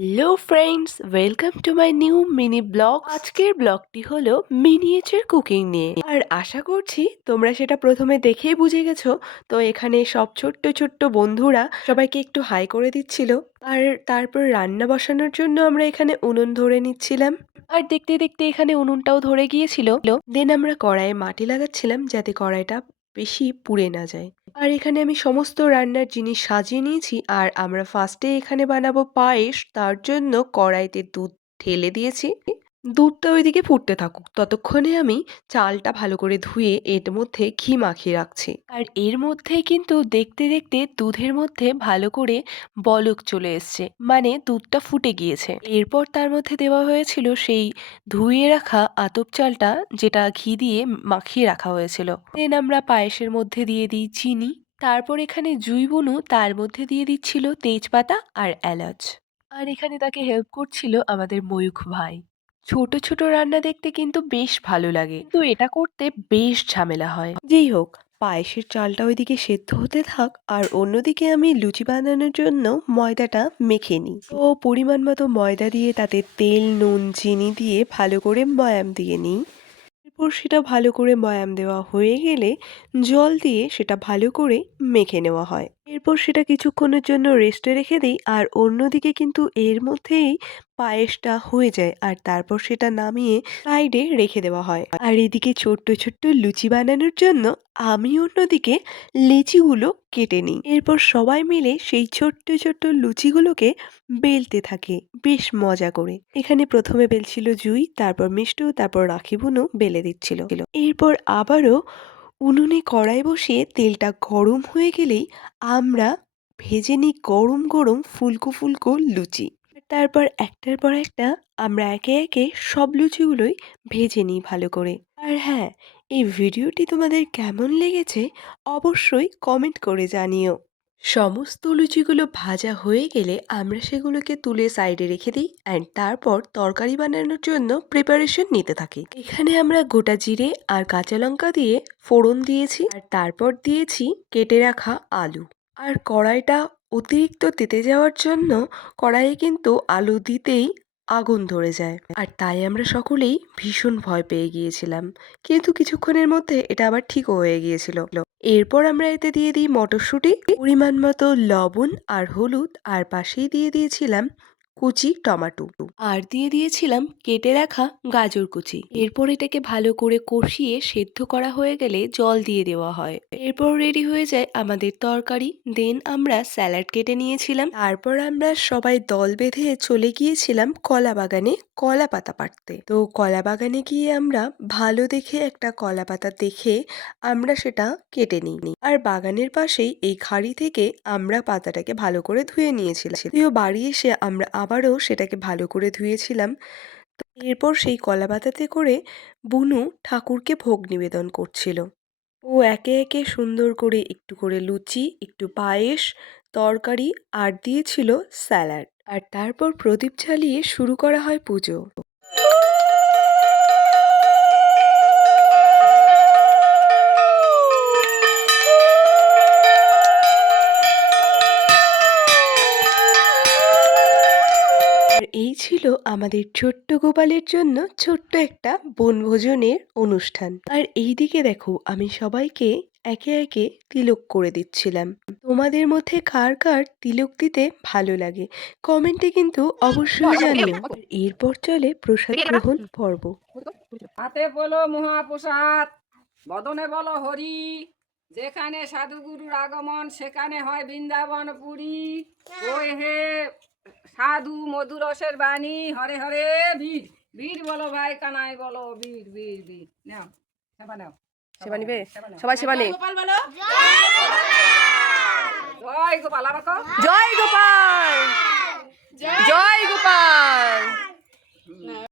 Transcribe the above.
Hello friends welcome to my new mini blog আজকের ব্লগটি হলো মিনিয়েচার কুকিং নিয়ে। আর আশা করছি তোমরা সেটা প্রথমে দেখেই বুঝে গেছো। তো এখানে সব ছোট্ট ছোট্ট বন্ধুরা সবাইকে একটু হাই করে দিচ্ছিল। আর তারপর রান্না বসানোর জন্য আমরা এখানে উনুন ধরে নিচ্ছিলাম। আর দেখতে দেখতে এখানে উনুনটাও ধরে গিয়েছিল। দেন আমরা কড়াইয়ে মাটি লাগাচ্ছিলাম যাতে কড়াইটা বেশি পুড়ে না যায়। আর এখানে আমি সমস্ত রান্নার জিনিস সাজিয়ে নিয়েছি আর আমরা ফার্স্টে এখানে বানাবো পায়েস, তার জন্য কড়াইতে দুধ ঢেলে দিয়েছি। দুধটা ওইদিকে ফুটতে থাকুক। ততক্ষণে আমি চালটা ভালো করে ধুয়ে এর মধ্যে ঘি মাখিয়ে রাখছি। আর এর মধ্যে কিন্তু দেখতে দেখতে দুধের মধ্যে ভালো করে বলক চলে এসছে। মানে দুধটা ফুটে গিয়েছে। এরপর তার মধ্যে দেওয়া হয়েছিল সেই ধুয়ে রাখা আতপ চালটা, যেটা ঘি দিয়ে মাখিয়ে রাখা হয়েছিল। দেন আমরা পায়েসের মধ্যে দিয়ে দিই চিনি। তারপর এখানে জুই বুনু, তার মধ্যে দিয়ে দিচ্ছিল তেজপাতা আর এলাচ। আর এখানে তাকে হেল্প করছিল আমাদের ময়ূখ ভাই। ছোট ছোট রান্না দেখতে কিন্তু বেশ ভালো লাগে। কিন্তু এটা করতে বেশ ঝামেলা হয়। যেই হোক, পায়েসের চালটা ওইদিকে সেদ্ধ হতে থাক আর অন্যদিকে আমি লুচি বানানোর জন্য ময়দাটা মেখে নিই। তো পরিমাণ মতো ময়দা দিয়ে তাতে তেল, নুন, চিনি দিয়ে ভালো করে ময়াম দিয়ে নিই। এরপর সেটা ভালো করে ময়াম দেওয়া হয়ে গেলে জল দিয়ে সেটা ভালো করে মেখে নেওয়া হয়। এরপর সেটা কিছুক্ষণের জন্য রেস্টে রেখে দিই আর অন্যদিকে কিন্তু এর মধ্যেই পায়েসটা হয়ে যায় আর তারপর সেটা নামিয়ে সাইডে রেখে দেওয়া হয়। আর এদিকে ছোট্ট ছোট্ট লুচি বানানোর জন্য আমি অন্যদিকে লিচিগুলো কেটে নিই। এরপর সবাই মিলে সেই ছোট্ট ছোট্ট লুচিগুলোকে বেলতে থাকে। বেশ মজা করে। এখানে প্রথমে বেলছিল জুই, তারপর মিষ্টু, তারপর রাখি বুনু বেলে দিচ্ছিল। এরপর আবারও উনুনে কড়াই বসিয়ে তেলটা গরম হয়ে গেলেই আমরা ভেজে নিই গরম গরম ফুলকো ফুলকো লুচি। তারপর একটার পর একটা আমরা একে একে সব লুচিগুলোই ভেজে নিই ভালো করে। আর হ্যাঁ এই ভিডিওটি তোমাদের কেমন লেগেছে অবশ্যই কমেন্ট করে জানিও। সমস্ত লুচিগুলো ভাজা হয়ে গেলে আমরা সেগুলোকে তুলে সাইডে রেখে দিই অ্যান্ড তারপর তরকারি বানানোর জন্য প্রিপারেশন নিতে থাকি। এখানে আমরা গোটা জিরে আর কাঁচা লঙ্কা দিয়ে ফোড়ন দিয়েছি আর তারপর দিয়েছি কেটে রাখা আলু। আর কড়াইটা অতিরিক্ত তেতে যাওয়ার জন্য কড়াইয়ে কিন্তু আলু দিতেই আগুন ধরে যায়। আর তাই আমরা সকলেই ভীষণ ভয় পেয়ে গিয়েছিলাম। কিন্তু কিছুক্ষণের মধ্যে এটা আবার ঠিকও হয়ে গিয়েছিল। এরপর আমরা এতে দিয়ে দিই মটরশুঁটি, পরিমাণ মতো লবণ আর হলুদ, আর পাশেই দিয়ে দিয়েছিলাম কুচি, টমাটো। আর দিয়ে দিয়েছিলাম কেটে রাখা গাজর কুচি। এরপর এটাকে ভালো করে কষিয়ে সেদ্ধ করা হয়ে গেলে জল দিয়ে দেওয়া হয়। এরপর রেডি হয়ে যায় আমাদের তরকারি। দেন আমরা স্যালাড কেটে নিয়েছিলাম। তারপর আমরা সবাই দল বেঁধে চলে গিয়েছিলাম কলা বাগানে কলা পাতা পাড়তে। তো কলা বাগানে গিয়ে আমরা ভালো দেখে একটা কলা পাতা দেখে আমরা সেটা কেটে নিই। আর বাগানের পাশেই এই খাড়ি থেকে আমরা পাতাটাকে ভালো করে ধুয়ে নিয়েছিলাম। বাড়ি এসে আমরা আবারও সেটাকে ভালো করে ধুয়েছিলাম। এরপর সেই কলা পাতাতে করে বুনু ঠাকুরকে ভোগ নিবেদন করছিল। ও একে একে সুন্দর করে একটু করে লুচি, একটু পায়েস, তরকারি, আর দিয়েছিল স্যালাড। আর তারপর প্রদীপ জ্বালিয়ে শুরু করা হয় পুজো। এই ছিল আমাদের ছোট্ট গোপালের জন্য ছোট্ট একটা বনভোজনের অনুষ্ঠান। আর এই দিকে দেখো, আমি সবাইকে একে একে তিলক করে দিচ্ছিলাম। তোমাদের মধ্যে কার কার তিলক দিতে ভালো লাগে? কমেন্টে কিন্তু অবশ্যই জানিও। এরপর চলে প্রসাদ গ্রহণ পর্ব। হাতে বলো মহাপ্রসাদ, বদনে বলো হরি। যেখানে সাধুগুরুর আগমন, সেখানে হয় বৃন্দাবন পুরী। ওই হে সাধু মধুরসের বাণী হরে হরে বীর। বীর বলো ভাই কানাই বলো বীর বীর বীর। নাও সেবা নাও। সেবা নিবে? সবাই সেবা নেই গোপাল বলো। জয় গোপাল। আবার কো জয়